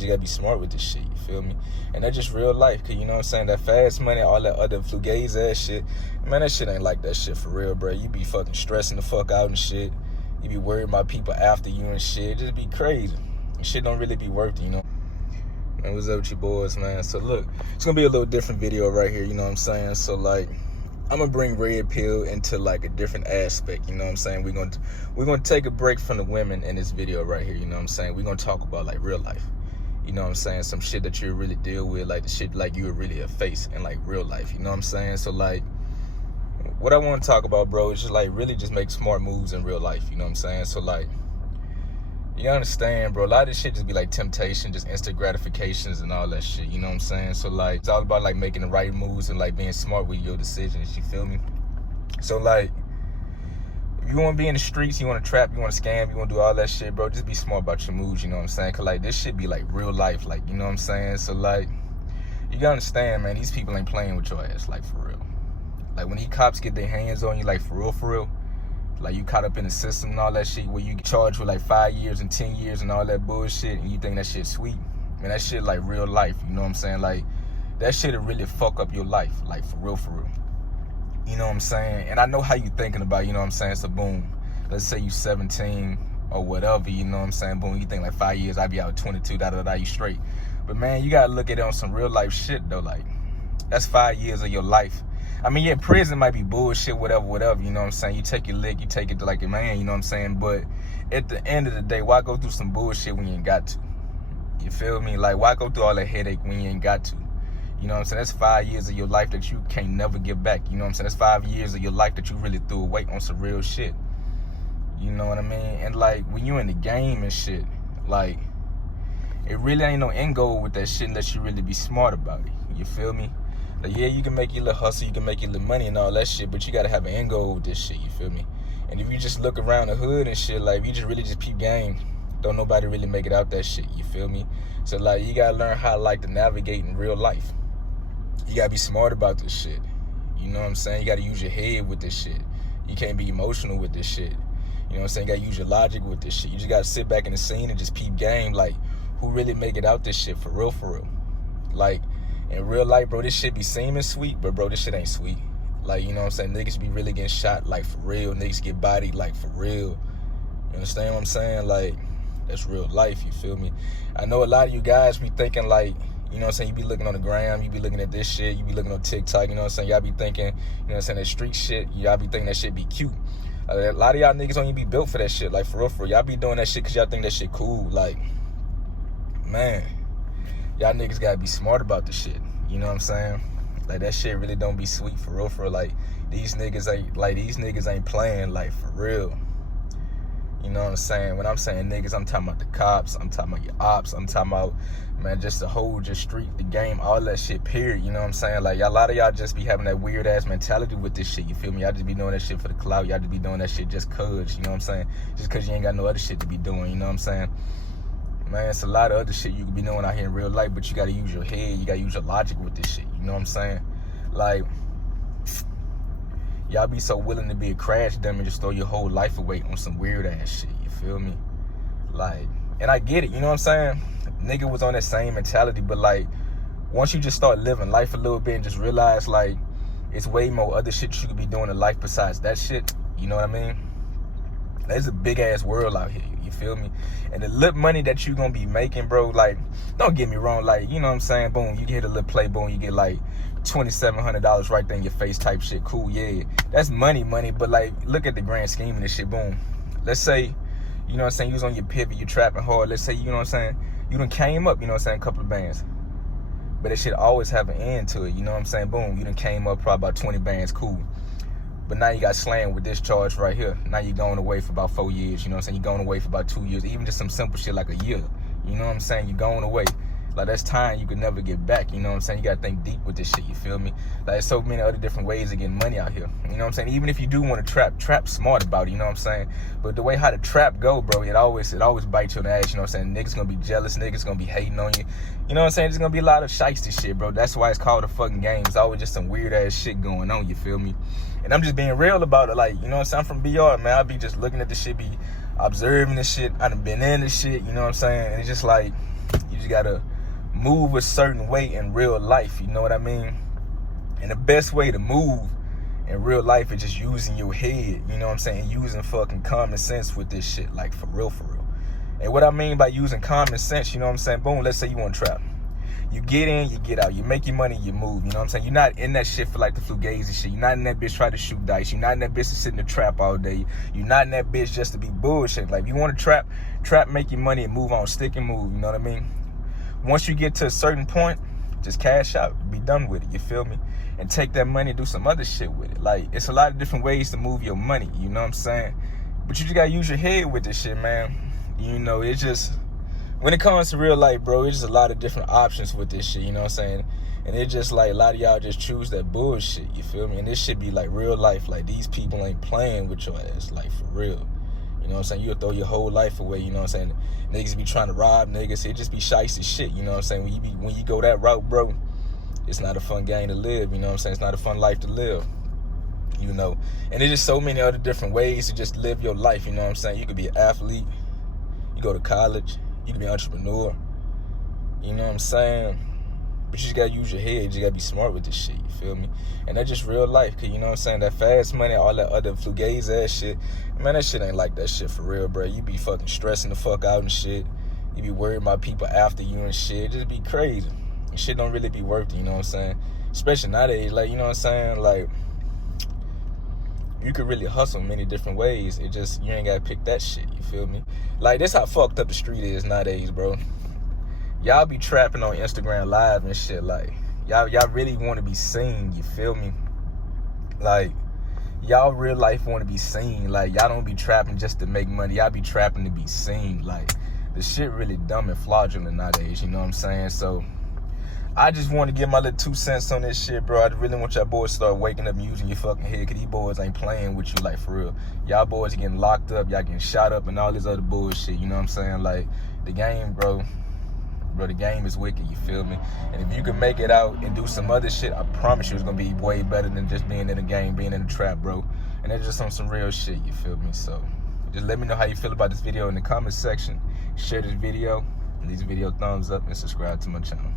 just gotta be smart with this shit, you feel me? And that's just real life, cause you know what I'm saying, that fast money, all that other fugazi ass shit, man, that shit ain't like that shit for real, bro. You be fucking stressing the fuck out and shit. You be worried about people after you and shit. It just be crazy. Shit don't really be worth it, you know? Man, what's up with you boys, man? So look, it's gonna be a little different video right here, you know what I'm saying? So like, I'm gonna bring Red Pill into like a different aspect, you know what I'm saying? We're gonna take a break from the women in this video right here, you know what I'm saying? We're gonna talk about like real life, you know what I'm saying? Some shit that you really deal with, like the shit like you really face in like real life, you know what I'm saying? So like, what I want to talk about, bro, is just like really just make smart moves in real life, you know what I'm saying? So like, you understand, bro, a lot of this shit just be like temptation, just instant gratifications and all that shit, you know what I'm saying? So like, it's all about like making the right moves and like being smart with your decisions, you feel me? So like, if you want to be in the streets, you want to trap, you want to scam, you want to do all that shit, bro, just be smart about your moves, you know what I'm saying? Cause like, this shit be like real life, like, you know what I'm saying? So like, you gotta understand, man, these people ain't playing with your ass, like for real. Like when these cops get their hands on you, like for real, like you caught up in the system and all that shit where you get charged with like 5 years and 10 years and all that bullshit and you think that shit sweet. Man, that shit like real life, you know what I'm saying? Like that shit'll really fuck up your life, like for real. You know what I'm saying? And I know how you thinking about, you know what I'm saying? So boom, let's say you 17 or whatever, you know what I'm saying? Boom, you think like 5 years, I be out 22, you straight. But man, you gotta look at it on some real life shit though, like that's 5 years of your life. I mean, yeah, prison might be bullshit, whatever, you know what I'm saying? You take your lick, you take it to like a man, you know what I'm saying? But at the end of the day, why go through some bullshit when you ain't got to? You feel me? Like, why go through all that headache when you ain't got to? You know what I'm saying? That's 5 years of your life that you can't never get back. You know what I'm saying? That's 5 years of your life that you really threw away on some real shit. You know what I mean? And like, when you in the game and shit, like, it really ain't no end goal with that shit unless you really be smart about it. You feel me? Like, yeah, you can make your little hustle, you can make your little money and all that shit, but you gotta have an end goal with this shit, you feel me? And if you just look around the hood and shit, like, if you just really just peep game, don't nobody really make it out that shit, you feel me? So, like, you gotta learn how, like, to navigate in real life. You gotta be smart about this shit. You know what I'm saying? You gotta use your head with this shit. You can't be emotional with this shit. You know what I'm saying? You gotta use your logic with this shit. You just gotta sit back in the scene and just peep game, like, who really make it out this shit for real? Like, in real life, bro, this shit be seeming sweet, but bro, this shit ain't sweet. Like, you know what I'm saying? Niggas be really getting shot, like, for real. Niggas get bodied, like, for real. You understand what I'm saying? Like, that's real life, you feel me? I know a lot of you guys be thinking, like, you know what I'm saying? You be looking on the gram, you be looking at this shit, you be looking on TikTok, you know what I'm saying? Y'all be thinking, you know what I'm saying, that street shit, y'all be thinking that shit be cute. A lot of y'all niggas don't even be built for that shit, like, for real. Y'all be doing that shit because y'all think that shit cool. Like, man, y'all niggas gotta be smart about the shit. You know what I'm saying? Like, that shit really don't be sweet for real. Like, these niggas ain't playing, like, for real. You know what I'm saying? When I'm saying niggas, I'm talking about the cops, I'm talking about your ops, I'm talking about, man, just the whole, just street, the game, all that shit, period. You know what I'm saying? Like, a lot of y'all just be having that weird ass mentality with this shit, you feel me? Y'all just be doing that shit for the clout. Y'all just be doing that shit just cause, you know what I'm saying? Just cause you ain't got no other shit to be doing, you know what I'm saying? Man, it's a lot of other shit you could be doing out here in real life, but you gotta use your head, you gotta use your logic with this shit, you know what I'm saying? Like, y'all be so willing to be a crash dummy and just throw your whole life away on some weird ass shit, you feel me? Like, and I get it, you know what I'm saying? Nigga was on that same mentality, but like, once you just start living life a little bit and just realize, like, it's way more other shit you could be doing in life besides that shit, you know what I mean? There's a big ass world out here, you feel me? And the little money that you gonna be making, bro, like, don't get me wrong, like, you know what I'm saying? Boom, you get a little play, boom, you get like $2,700 right there in your face type shit. Cool, yeah. That's money, but like, look at the grand scheme of this shit, boom. Let's say, you know what I'm saying, you was on your pivot, you trapping hard. Let's say, you know what I'm saying, you done came up, you know what I'm saying, a couple of bands. But it should always have an end to it, you know what I'm saying? Boom, you done came up probably about 20 bands, cool. But now you got slammed with this charge right here. Now you're going away for about 4 years, you know what I'm saying? You're going away for about 2 years, even just some simple shit like a year. You know what I'm saying? You're going away. Like, that's time you could never get back, you know what I'm saying? You gotta think deep with this shit, you feel me? Like, there's so many other different ways of getting money out here, you know what I'm saying? Even if you do want to trap smart about it, you know what I'm saying? But the way how the trap go, bro, it always bites you in the ass, you know what I'm saying? Niggas gonna be jealous, niggas gonna be hating on you, you know what I'm saying? There's gonna be a lot of shiesty shit, bro. That's why it's called a fucking game. It's always just some weird ass shit going on, you feel me? And I'm just being real about it, like, you know what I'm saying? I'm from BR, man. I be just looking at this shit, be observing this shit. I done been in this shit, you know what I'm saying? And it's just like, you just gotta move a certain way in real life, you know what I mean? And the best way to move in real life is just using your head, you know what I'm saying? Using fucking common sense with this shit, like for real, for real. And what I mean by using common sense, you know what I'm saying? Boom, let's say you want to trap. You get in, you get out. You make your money, you move. You know what I'm saying? You're not in that shit for like the fugazi shit. You're not in that bitch trying to shoot dice. You're not in that bitch to sit in the trap all day. You're not in that bitch just to be bullshit. Like, you want to trap, make your money and move on. Stick and move, you know what I mean? Once you get to a certain point, just cash out. Be done with it, you feel me? And take that money and do some other shit with it. Like, it's a lot of different ways to move your money, you know what I'm saying? But you just got to use your head with this shit, man. You know, it's just... when it comes to real life, bro, it's just a lot of different options with this shit, you know what I'm saying? And it's just like a lot of y'all just choose that bullshit, you feel me? And this shit be like real life. Like, these people ain't playing with your ass, like, for real. You know what I'm saying? You'll throw your whole life away, you know what I'm saying? Niggas be trying to rob niggas. It just be shiesty shit, you know what I'm saying? When you go that route, bro, it's not a fun game to live, you know what I'm saying? It's not a fun life to live, you know? And there's just so many other different ways to just live your life, you know what I'm saying? You could be an athlete. You go to college. You can be an entrepreneur, you know what I'm saying? But you just gotta use your head. You just gotta be smart with this shit, you feel me? And that's just real life, cause you know what I'm saying? That fast money, all that other fugazi ass shit, man, that shit ain't like that shit for real, bro. You be fucking stressing the fuck out and shit. You be worried about people after you and shit. It just be crazy. And shit don't really be worth it, you know what I'm saying? Especially nowadays, like, you know what I'm saying? Like, you could really hustle many different ways. It just, you ain't gotta pick that shit, you feel me? Like, this how fucked up the street is nowadays, bro. Y'all be trapping on Instagram Live and shit. Like, y'all really want to be seen, you feel me? Like, y'all real life want to be seen. Like, y'all don't be trapping just to make money. Y'all be trapping to be seen. Like, the shit really dumb and fraudulent nowadays, you know what I'm saying? So, I just want to get my little 2 cents on this shit, bro. I really want y'all boys to start waking up and using your fucking head, because these boys ain't playing with you, like, for real. Y'all boys getting locked up, y'all getting shot up, and all this other bullshit, you know what I'm saying? Like, the game, bro, the game is wicked, you feel me? And if you can make it out and do some other shit, I promise you it's going to be way better than just being in the game, being in the trap, bro. And that's just on some real shit, you feel me? So, just let me know how you feel about this video in the comment section. Share this video, leave this video a thumbs up, and subscribe to my channel.